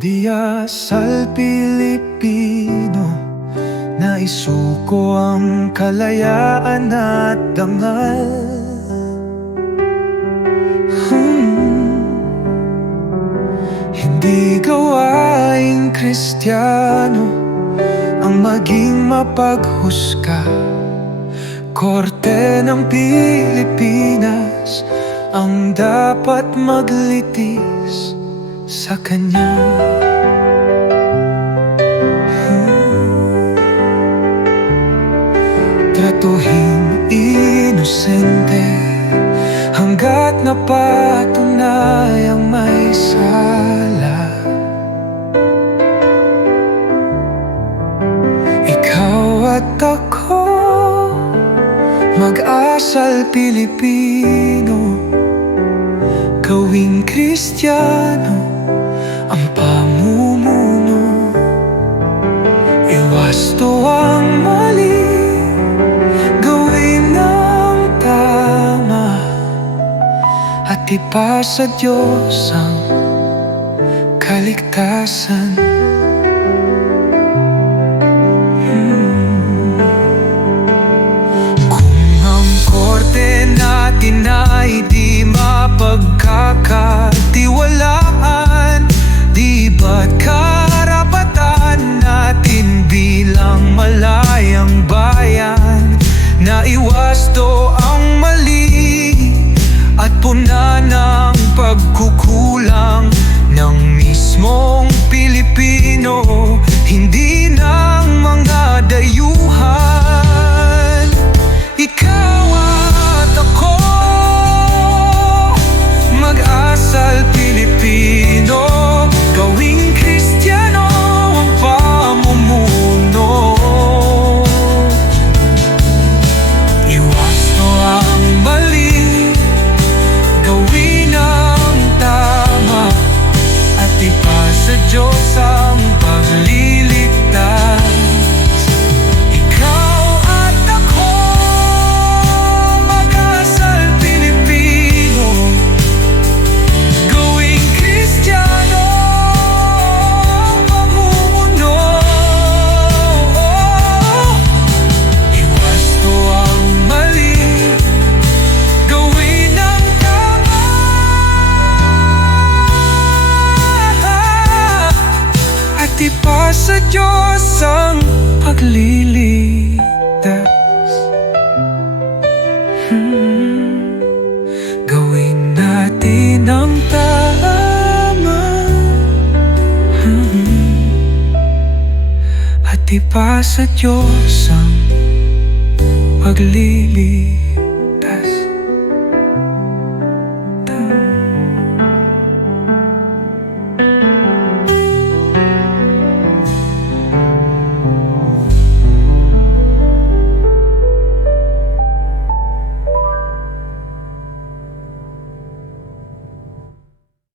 Di asal Pilipino na isuko ang kalayaan at dangal. Hindi gawaing Kristiyano ang maging mapaghusga. Korte ng Pilipinas ang dapat maglitis sa kanya. Tratuhin inosente hanggat napatunayang may sala. Ikaw at ako, mag-asal Pilipino, gawing Kristiyano ang pamumuno. Iwasto ang mali, gawin ang tama, at ipasa Diyos ang kaligtasan. Natin ay di mapagkakatiwalaan, di ba't karapatan natin bilang malayang bayan na iwasto ang mali at puna ng pagkukulang ng mismong Pilipino, hindi ng mga dayuhan. Ikaw at ako, mag-asal Pilipino, gawing Kristiyano ang pamumuno. Iwasto ang mali, gawin ang tama, at ipasa Diyos ang pagliligtas. Sa Diyos ang pagliligtas. Gawin natin ang tama, at ipasa Diyos ang pagliligtas.